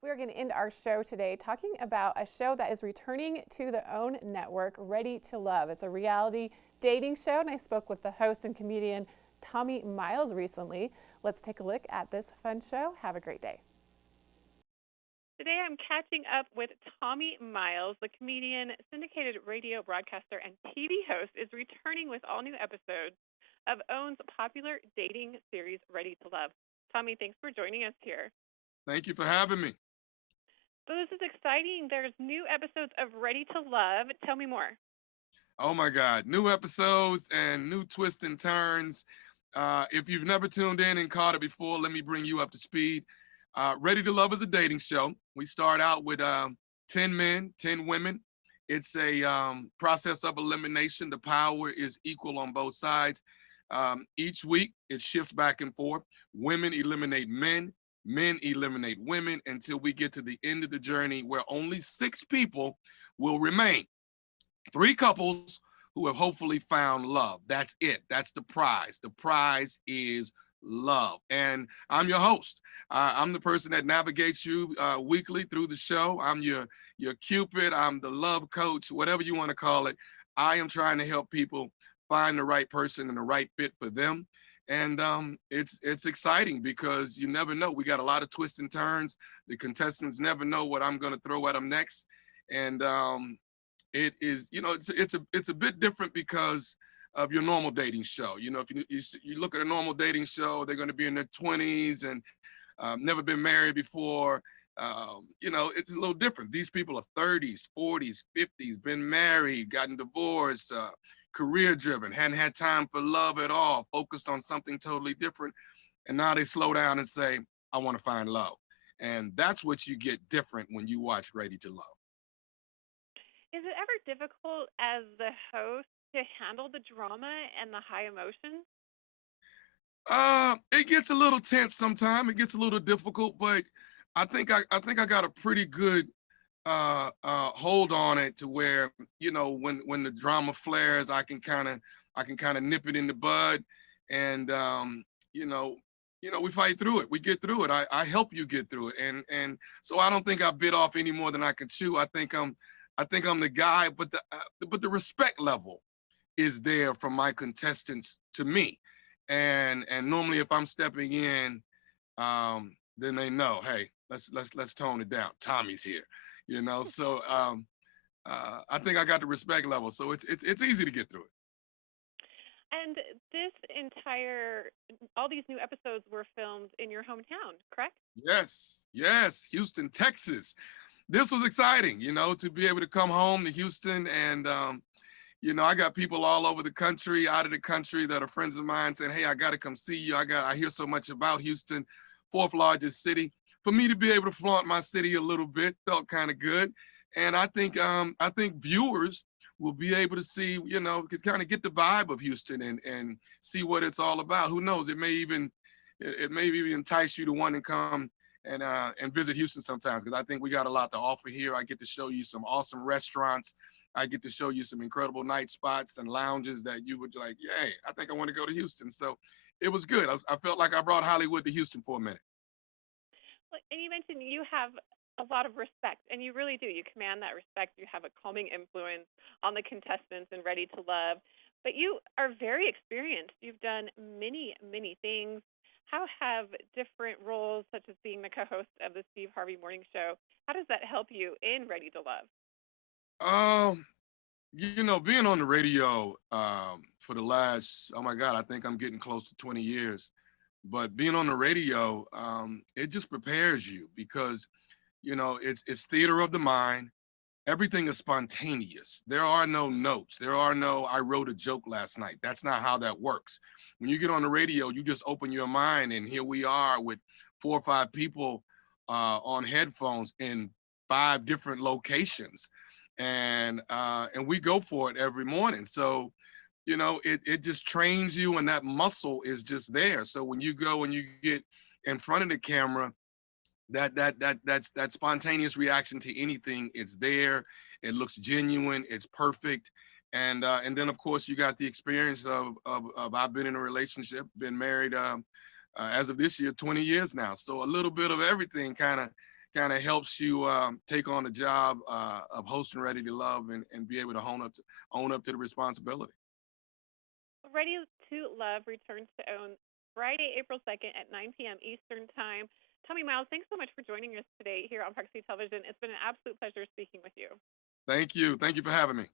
We're going to end our show today talking about a show that is returning to the OWN network, Ready to Love. It's a reality dating show, and I spoke with the host and comedian Tommy Miles recently. Let's take a look at this fun show. Have a great day. Today I'm catching up with Tommy Miles, the comedian, syndicated radio broadcaster, and TV host, is returning with all new episodes of OWN's popular dating series, Ready to Love. Tommy, thanks for joining us here. Thank you for having me. So this is exciting. There's new episodes of Ready to Love. Tell me more. Oh my God, new episodes and new twists and turns. If you've never tuned in and caught it before, let me bring you up to speed. Ready to Love is a dating show. We start out with 10 men, 10 women. It's a process of elimination. The power is equal on both sides. Each week, it shifts back and forth. Women eliminate men, men eliminate women until we get to the end of the journey where only 6 people will remain. 3 couples who have hopefully found love. That's it. That's the prize. The prize is love. And I'm your host. I'm the person that navigates you weekly through the show. I'm your Cupid. I'm the love coach, whatever you want to call it. I am trying to help people find the right person and the right fit for them. And it's exciting because you never know. We got a lot of twists and turns. The contestants never know what I'm going to throw at them next. And it is, it's a bit different because of your normal dating show. If you look at a normal dating show, they're going to be in their 20s and never been married before. It's a little different. These people are 30s, 40s, 50s, been married, gotten divorced, career driven, hadn't had time for love at all, focused on something totally different. And now they slow down and say, I want to find love. And that's what you get different when you watch Ready to Love. Is it ever difficult as the host to handle the drama and the high emotions? It gets a little tense sometimes. It gets a little difficult, but I think I got a pretty good hold on it to where when the drama flares, I can kind of nip it in the bud, and we fight through it. We get through it. I help you get through it, and so I don't think I bit off any more than I can chew. I think I'm the guy, but the respect level is there from my contestants to me, and normally if I'm stepping in, then they know, hey, let's tone it down. Tommy's here, So I think I got the respect level, so it's easy to get through it. And this entire, all these new episodes were filmed in your hometown, correct? Yes, yes, Houston, Texas. This was exciting, to be able to come home to Houston and I got people all over the country, out of the country that are friends of mine saying, hey, I got to come see you. I hear so much about Houston, 4th largest city. For me to be able to flaunt my city a little bit felt kind of good. And I think viewers will be able to see, kind of get the vibe of Houston and see what it's all about. Who knows? It may even entice you to want to come and visit Houston sometimes, because I think we got a lot to offer here. I get to show you some awesome restaurants. I get to show you some incredible night spots and lounges that you would like, hey, I think I want to go to Houston. So it was good. I felt like I brought Hollywood to Houston for a minute. And you mentioned you have a lot of respect, and you really do. You command that respect. You have a calming influence on the contestants and Ready to Love. But you are very experienced. You've done many, many things. How have different roles, such as being the co-host of the Steve Harvey Morning Show, how does that help you in Ready to Love? Um, being on the radio for the last, oh my God, I think I'm getting close to 20 years. But being on the radio, it just prepares you because, it's theater of the mind. Everything is spontaneous. There are no notes. There are no, I wrote a joke last night. That's not how that works. When you get on the radio, you just open your mind, and here we are with 4 or 5 people on headphones in 5 different locations, and we go for it every morning. So it just trains you, and that muscle is just there. So when you go and you get in front of the camera, that spontaneous reaction to anything is there. It looks genuine. It's perfect. And then of course you got the experience of I've been in a relationship, been married as of this year 20 years now. So a little bit of everything kind of kind of helps you take on the job of hosting Ready to Love and be able to own up to the responsibility. Ready to Love returns to OWN Friday, April 2nd at 9 p.m. Eastern Time. Tommy Miles, thanks so much for joining us today here on Park City Television. It's been an absolute pleasure speaking with you. Thank you. Thank you for having me.